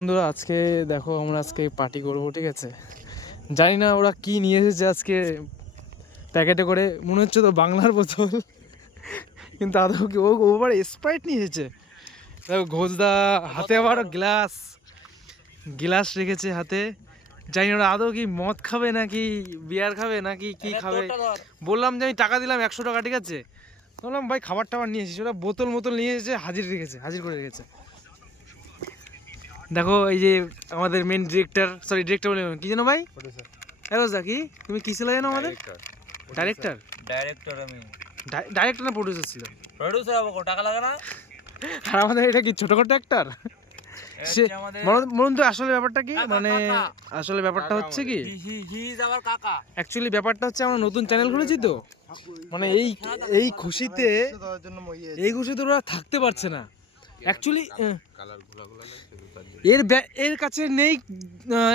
বন্ধুরা আজকে দেখো আমরা আজকে পার্টি করবো, ঠিক আছে? জানি না ওরা কি নিয়ে এসেছে আজকে প্যাকেটে করে, মনে হচ্ছে তো বাংলার বোতল, কিন্তু আদৌ কি ও ওবার স্প্রাইট নিয়ে এসেছে। দেখো ঘোষদা হাতে আবার গ্লাস গ্লাস রেখেছে হাতে। জানি না ওরা আদৌ কি মদ খাবে নাকি বিয়ার খাবে নাকি কি খাবে। বললাম যে আমি টাকা দিলাম 100 টাকা, ঠিক আছে? বললাম ভাই খাবার টাবার নিয়ে এসেছি, ওরা বোতল নিয়ে এসেছে, হাজির করে রেখেছে। দেখো এই যে আমাদের মেন ডিরেক্টর বলে কি জানো ভাই, এরোজা কি তুমি কি ছিল জানো আমাদের? ডাইরেক্টর আমি ডাইরেক্টর না প্রোডিউসার ছিল? প্রোডিউসার হবো, টাকা লাগে না। আর আমাদের এটা কি ছোটখাটো অ্যাক্টর? সে মরুন তো আসলে ব্যাপারটা কি, মানে আসলে ব্যাপারটা হচ্ছে কি, অ্যাকচুয়ালি ব্যাপারটা হচ্ছে আমরা নতুন চ্যানেল খুলেছি তো, মানে এই খুশিতে ওরা থাকতে পারছে না অ্যাকচুয়ালি। এর কাছে নেই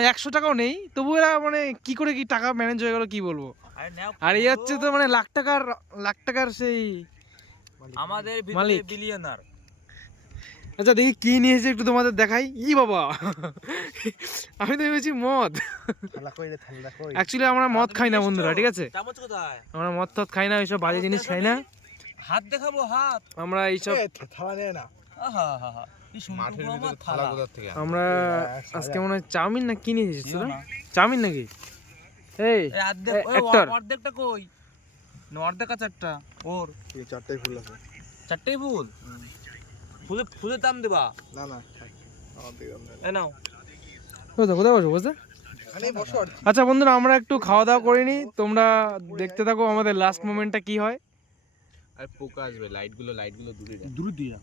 100 টাকাও নেই, তবু এরা মানে কি করে কি টাকা ম্যানেজ হয়ে গেল কি বলবো। আর এই হচ্ছে তো মানে লাখ টাকার সেই আমাদের মালিক বিলিয়নার। আচ্ছা দেখি কি নিয়েছে একটু তোমাদের দেখাই। ই বাবা, আমি তো ভেবেছি মদ। অ্যাকচুয়ালি আমরা মদ খাই না বন্ধুরা, ঠিক আছে? আমরা মদ টদ খাই না, এইসব বাজে জিনিস খাই না। হাত দেখাবো, হাত আমরা এইসব আমরা আজকে মনে হয় চাউমিন না কি নিয়ে এসেছি তোরা? চাউমিন নাকি? এই অর্ধেকটা কই? অর্ধেক আছে একটা, ওর চারটাই ফুল আছে। চারটেই ফুল? ফুলের দাম দেবা? না না আমার দিকে এ নাও। কোথায় বসো বুঝতে? আচ্ছা বন্ধুরা আমরা একটু খাওয়া দাওয়া করিনি, তোমরা দেখতে থাকো আমাদের লাস্ট মোমেন্টটা কি হয়। আর পোকা আসবে, লাইটগুলো দূরে দূরে দিয়ে